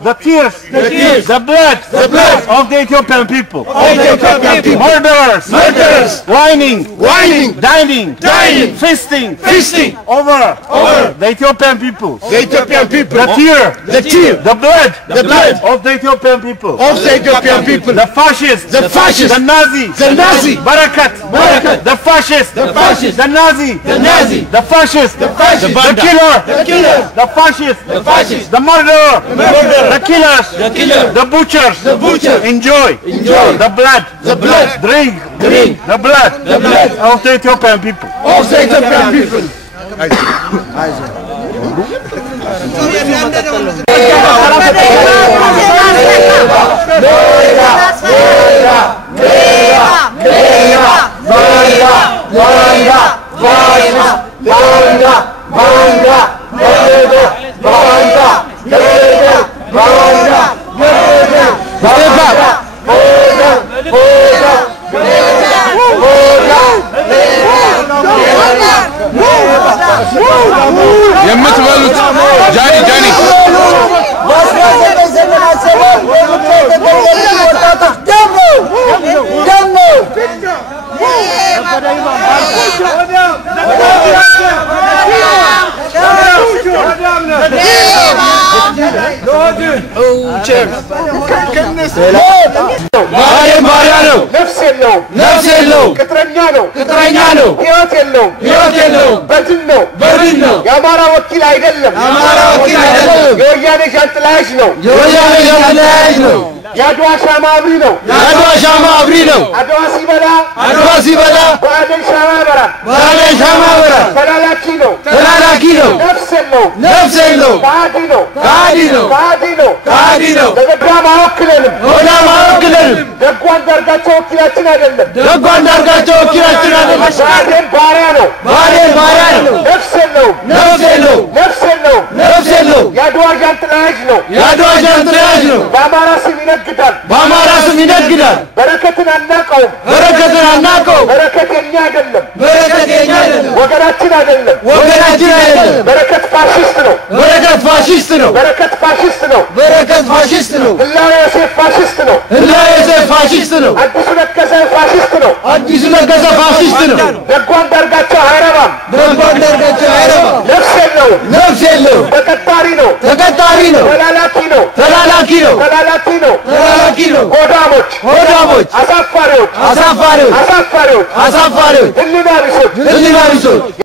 the tears, the blood of the Ethiopian people. Murderers, whining, dining, feasting over the Ethiopian people. The tear, the blood of the Ethiopian people. The fascists, the Nazi, Barakat, the fascist, the Nazi, the fascist, the killer, the fascist, the murderer, the killers, the butchers. Enjoy the blood, drink the blood of the Ethiopian people. የምትበሉት ጃኒ ነፍስ የለውም ቅጥረኛ ነው ሕይወት የለውም በድን ነው የአማራ ወኪል አይደለም የወያኔ ሻንጥላሽ ነው የአድዋ ሻማ አብሪ ነው አድዋ ሲበላ በአደን ሻማ ያበራል ተላላኪ ነው ነፍስ የለውም ከሃዲ ነው ለገዳም አወክለንም ደጉ አንዳርጋቸው ወኪላችን አይደለም ብአዴን ባሪያ ነው ነፍስ የለውም የአድዋ ሻንጥላሽ ነው በአማራ ስም ይነግዳል በረከትን አናቀውም በረከት የኛ አይደለም ወገናችን አይደለም በረከት ፋሽስት ነው ህላዌ ዮሴፍ ፋሽስት ነው አዲሱ ለገሰ ፋሽስት ነው ደጉ አንዳርጋቸው አይረባም ነፍስ የለውም ተቀጣሪ ነው ተላላኪ ነው ሆዳሞች አሳፋሪዎች ህሊና ቢሶች